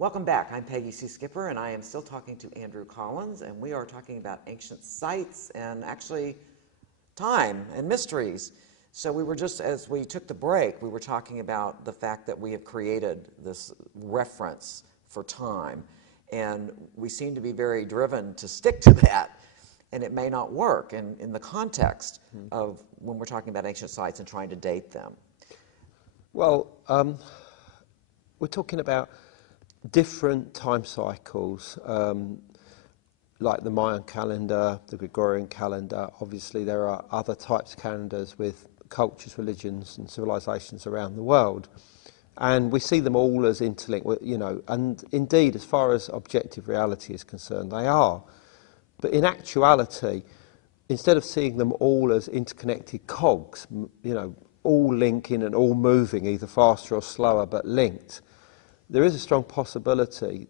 Welcome back. I'm Peggy C. Skipper, and I am still talking to Andrew Collins, and we are talking about ancient sites and actually time and mysteries. So we were just, as we took the break, we were talking about the fact that we have created this reference for time, and we seem to be very driven to stick to that, and it may not work in the context of when we're talking about ancient sites and trying to date them. Well, we're talking about different time cycles, like the Mayan calendar, the Gregorian calendar. Obviously, there are other types of calendars with cultures, religions, and civilizations around the world. And we see them all as interlinked, and indeed, as far as objective reality is concerned, they are. But in actuality, instead of seeing them all as interconnected cogs, all linking and all moving, either faster or slower, but linked, there is a strong possibility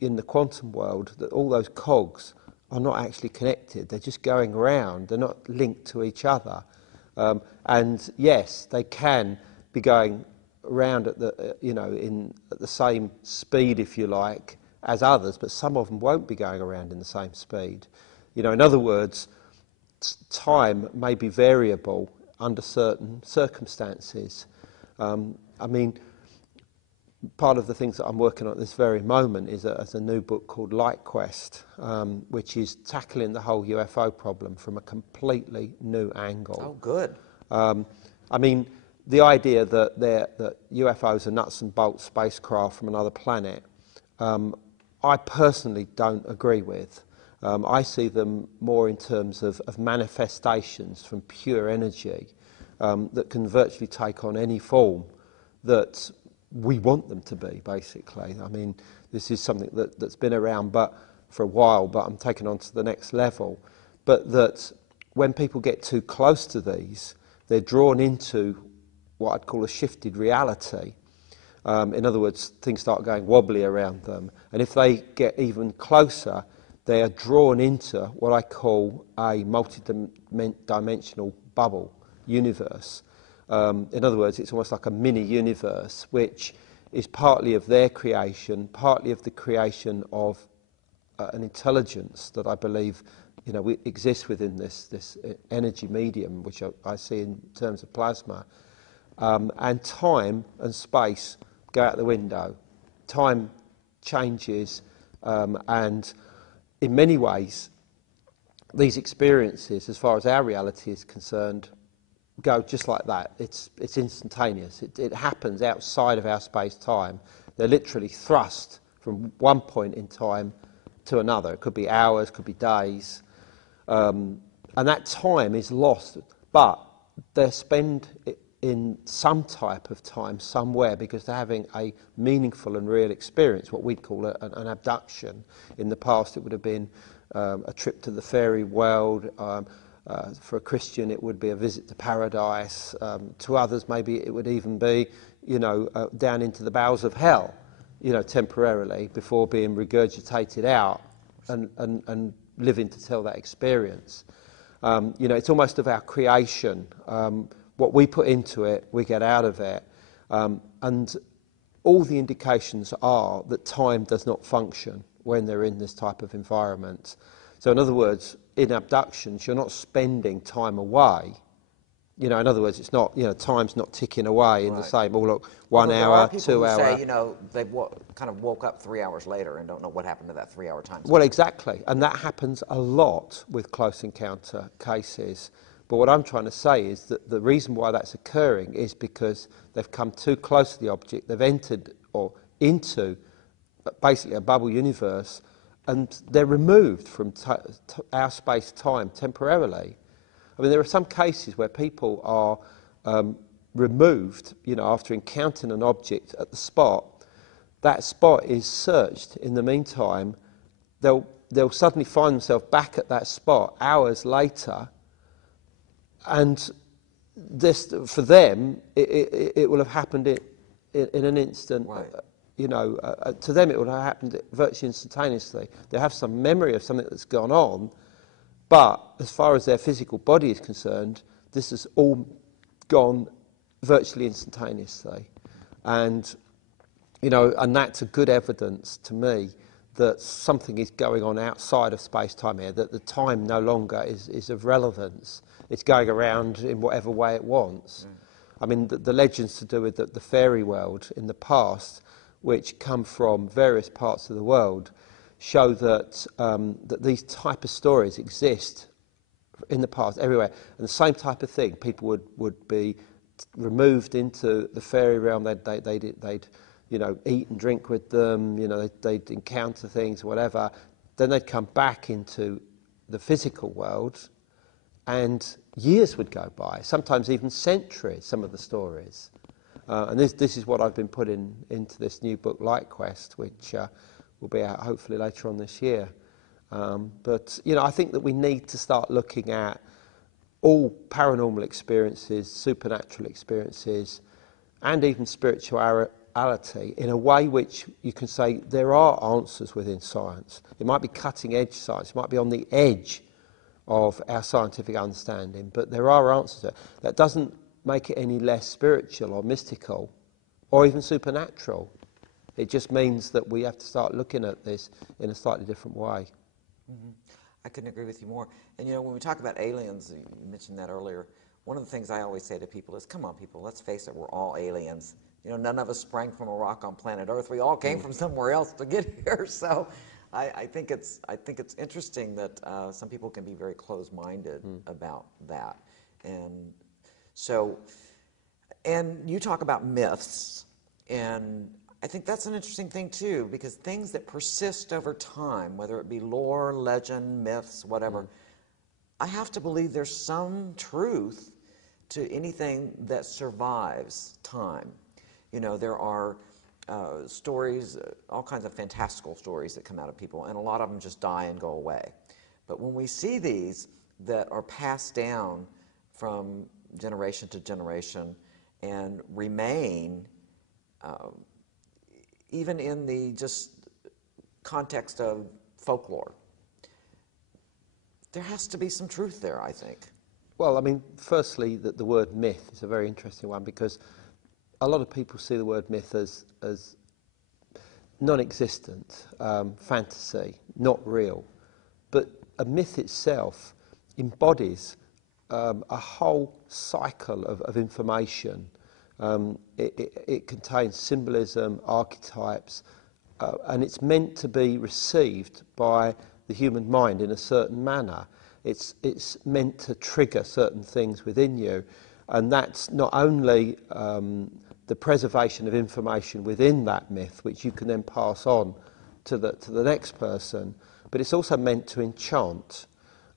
in the quantum world that all those cogs are not actually connected. They're just going around. They're not linked to each other. And yes, they can be going around at the at the same speed, if you like, as others, but some of them won't be going around in the same speed. In other words, time may be variable under certain circumstances. Part of the things that I'm working on at this very moment is a new book called Light Quest, which is tackling the whole UFO problem from a completely new angle. Oh, good. The idea that UFOs are nuts and bolts spacecraft from another planet, I personally don't agree with. I see them more in terms of manifestations from pure energy that can virtually take on any form that we want them to be, basically. This is something that's been around for a while, but I'm taking on to the next level. But that when people get too close to these, they're drawn into what I'd call a shifted reality. In other words, things start going wobbly around them. And if they get even closer, they are drawn into what I call a multi-dimensional bubble universe. In other words, it's almost like a mini-universe, which is partly of their creation, partly of the creation of an intelligence that I believe exists within this energy medium, which I see in terms of plasma. And time and space go out the window. Time changes, and in many ways, these experiences, as far as our reality is concerned, go just like that. It's instantaneous. It happens outside of our space-time. They're literally thrust from one point in time to another. It could be hours, could be days. And that time is lost, but they're spent in some type of time somewhere because they're having a meaningful and real experience, what we'd call an abduction. In the past, it would have been a trip to the fairy world. For a Christian, it would be a visit to paradise. To others, maybe it would even be, down into the bowels of hell, temporarily before being regurgitated out and living to tell that experience. It's almost of our creation. What we put into it, we get out of it. And all the indications are that time does not function when they're in this type of environment. So in other words, in abductions, you're not spending time away. In other words, it's not, time's not ticking away in the same, 1 hour, 2 hours. There are people who say, they kind of woke up 3 hours later and don't know what happened to that 3-hour time. Well, exactly. And that happens a lot with close encounter cases. But what I'm trying to say is that the reason why that's occurring is because they've come too close to the object, they've entered or into basically a bubble universe, and they're removed from our space-time temporarily. There are some cases where people are removed, after encountering an object at the spot. That spot is searched. In the meantime, they'll suddenly find themselves back at that spot hours later, and this, for them, it will have happened in an instant. Right. To them it would have happened virtually instantaneously. They have some memory of something that's gone on, but as far as their physical body is concerned, this has all gone virtually instantaneously. And you know, and that's a good evidence to me that something is going on outside of space-time here, that the time no longer is of relevance. It's going around in whatever way it wants. I mean, the legends to do with the fairy world in the past, which come from various parts of the world, show that, that these type of stories exist in the past everywhere. And the same type of thing, people would be removed into the fairy realm, they'd you know, eat and drink with them, you know, they'd encounter things, whatever. Then they'd come back into the physical world, and years would go by, sometimes even centuries, some of the stories. And this is what I've been putting into this new book, Light Quest, which will be out hopefully later on this year. But, you know, I think that we need to start looking at all paranormal experiences, supernatural experiences, and even spirituality in a way which you can say there are answers within science. It might be cutting edge science, it might be on the edge of our scientific understanding, but there are answers. That doesn't make it any less spiritual or mystical or even supernatural. It just means that we have to start looking at this in a slightly different way. Mm-hmm. I couldn't agree with you more. And you know, when we talk about aliens, you mentioned that earlier, one of the things I always say to people is, come on people, let's face it, we're all aliens. You know, none of us sprang from a rock on planet Earth. We all came from somewhere else to get here. So I think it's interesting that some people can be very closed-minded about that. And so, and you talk about myths, and I think that's an interesting thing too, because things that persist over time, whether it be lore, legend, myths, whatever, I have to believe there's some truth to anything that survives time. You know, there are stories, all kinds of fantastical stories that come out of people, and a lot of them just die and go away. But when we see these that are passed down from generation to generation and remain, even in the just context of folklore, there has to be some truth there, I think. Well, I mean, firstly, the word myth is a very interesting one, because a lot of people see the word myth as non-existent, fantasy, not real. But a myth itself embodies a whole cycle of information. It contains symbolism, archetypes, and it's meant to be received by the human mind in a certain manner. It's meant to trigger certain things within you, and that's not only the preservation of information within that myth, which you can then pass on to the next person, but it's also meant to enchant.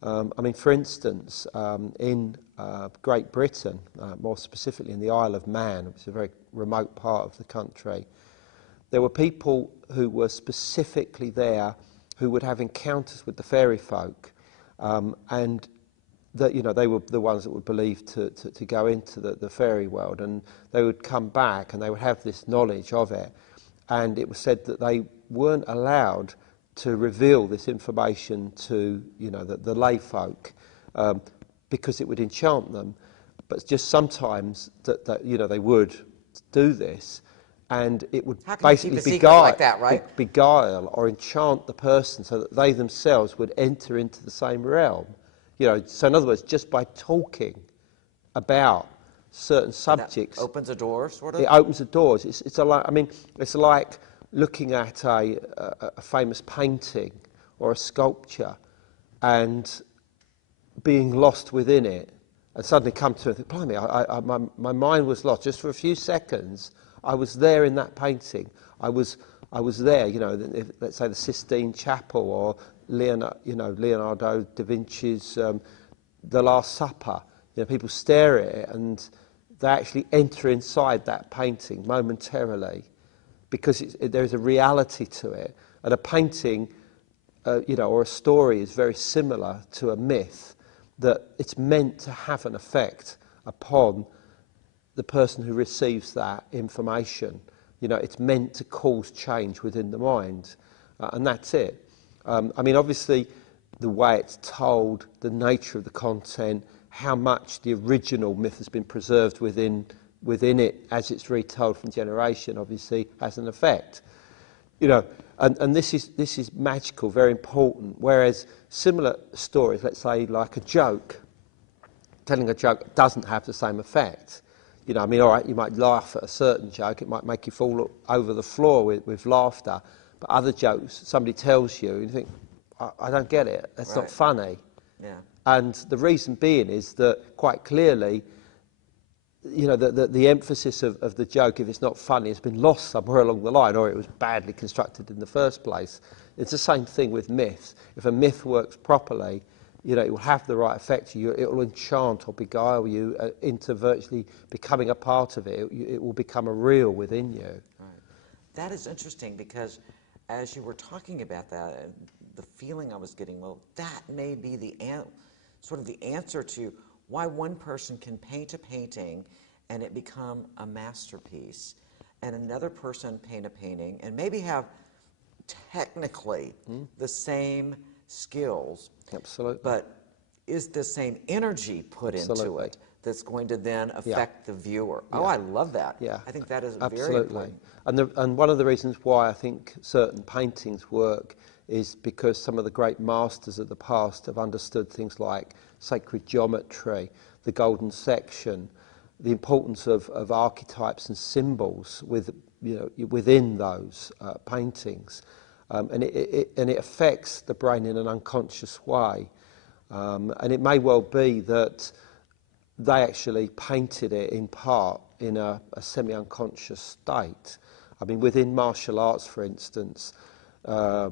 I mean, for instance, in Great Britain, more specifically in the Isle of Man, which is a very remote part of the country, there were people who were specifically there who would have encounters with the fairy folk, and that, you know, they were the ones that were believed to go into the fairy world, and they would come back and they would have this knowledge of it, and it was said that they weren't allowed to reveal this information to, you know, the lay folk, because it would enchant them. But just sometimes that you know, they would do this, and it would basically beguile or enchant the person so that they themselves would enter into the same realm. You know, so in other words, just by talking about certain subjects, that opens a door, sort of. It opens the doors. It's like looking at a famous painting or a sculpture and being lost within it, and suddenly come to it and think, blimey, my mind was lost just for a few seconds. I was there in that painting. I was there. You know, let's say the Sistine Chapel, or Leonardo da Vinci's The Last Supper. You know, people stare at it and they actually enter inside that painting momentarily, because there's a reality to it. And a painting, or a story is very similar to a myth, that it's meant to have an effect upon the person who receives that information. You know, it's meant to cause change within the mind, and that's it. I mean, obviously, the way it's told, the nature of the content, how much the original myth has been preserved within within it, as it's retold from generation, obviously has an effect. You know, and this is magical, very important. Whereas similar stories, let's say like a joke, telling a joke doesn't have the same effect. You know, I mean, all right, you might laugh at a certain joke, it might make you fall over the floor with laughter, but other jokes, somebody tells you, and you think, I don't get it, that's not funny. Yeah. And the reason being is that quite clearly, you know, the emphasis of the joke, if it's not funny, has been lost somewhere along the line, or it was badly constructed in the first place. It's the same thing with myths. If a myth works properly, you know, it will have the right effect to you. It will enchant or beguile you into virtually becoming a part of it. It will become a real within you. Right. That is interesting because as you were talking about that, the feeling I was getting, well, that may be the sort of the answer to why one person can paint a painting and it become a masterpiece, and another person paint a painting and maybe have technically the same skills. Absolutely. But is the same energy put into it that's going to then affect the viewer? Oh, I love that. Yeah. I think that is very Absolutely. important. And one of the reasons why I think certain paintings work is because some of the great masters of the past have understood things like sacred geometry, the golden section, the importance of archetypes and symbols within those paintings. And it affects the brain in an unconscious way. And it may well be that they actually painted it in part in a semi-unconscious state. I mean, within martial arts, for instance, there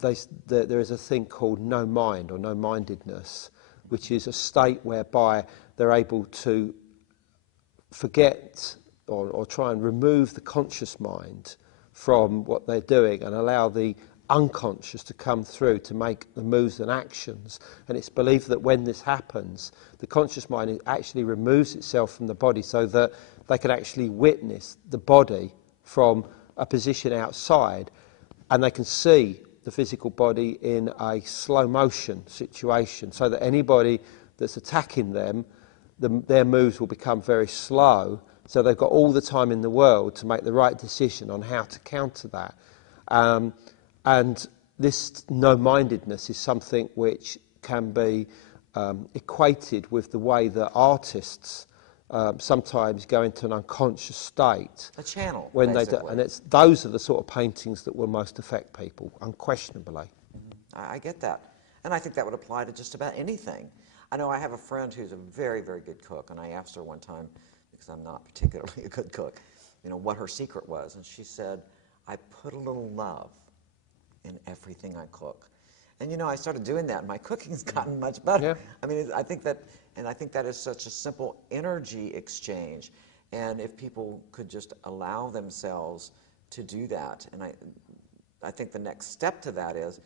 is a thing called no mind or no-mindedness, which is a state whereby they're able to forget or try and remove the conscious mind from what they're doing and allow the unconscious to come through to make the moves and actions. And it's believed that when this happens, the conscious mind actually removes itself from the body so that they can actually witness the body from a position outside, and they can see the physical body in a slow motion situation, so that anybody that's attacking them, their moves will become very slow, so they've got all the time in the world to make the right decision on how to counter that. And this no-mindedness is something which can be equated with the way that artists sometimes go into an unconscious state. A channel, when basically. they do, and those are the sort of paintings that will most affect people, unquestionably. I get that. And I think that would apply to just about anything. I know I have a friend who's a very, very good cook, and I asked her one time, because I'm not particularly a good cook, you know, what her secret was. And she said, I put a little love in everything I cook. And, you know, I started doing that, and my cooking's gotten much better. Yeah. I mean, I think that is such a simple energy exchange. And if people could just allow themselves to do that, and I think the next step to that is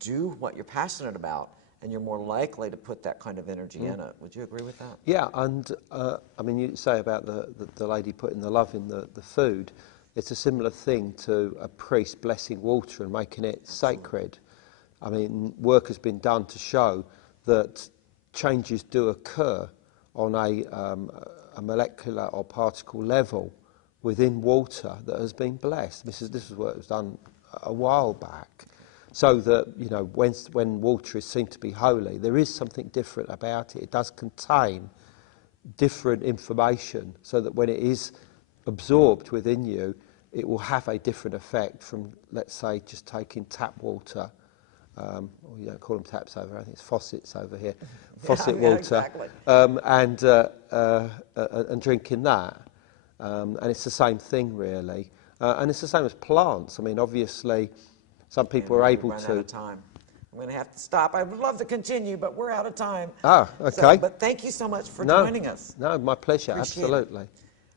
do what you're passionate about, and you're more likely to put that kind of energy in it. Would you agree with that? Yeah, and I mean, you say about the lady putting the love in the food. It's a similar thing to a priest blessing water and making it sacred. I mean, work has been done to show that changes do occur on a molecular or particle level within water that has been blessed. This is work that was done a while back. So that, you know, when water is seen to be holy, there is something different about it. It does contain different information, so that when it is absorbed within you, it will have a different effect from, let's say, just taking tap water. Or you don't call them taps over, I think it's faucets over here. Faucet water, exactly. and drinking that. And it's the same thing, really. And it's the same as plants. I mean, obviously, some people are able to... Out of time. I'm going to have to stop. I would love to continue, but we're out of time. Ah, okay. But thank you so much for joining us. No, my pleasure, Appreciate absolutely. it.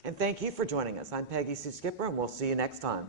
And thank you for joining us. I'm Peggy Sue Skipper, and we'll see you next time.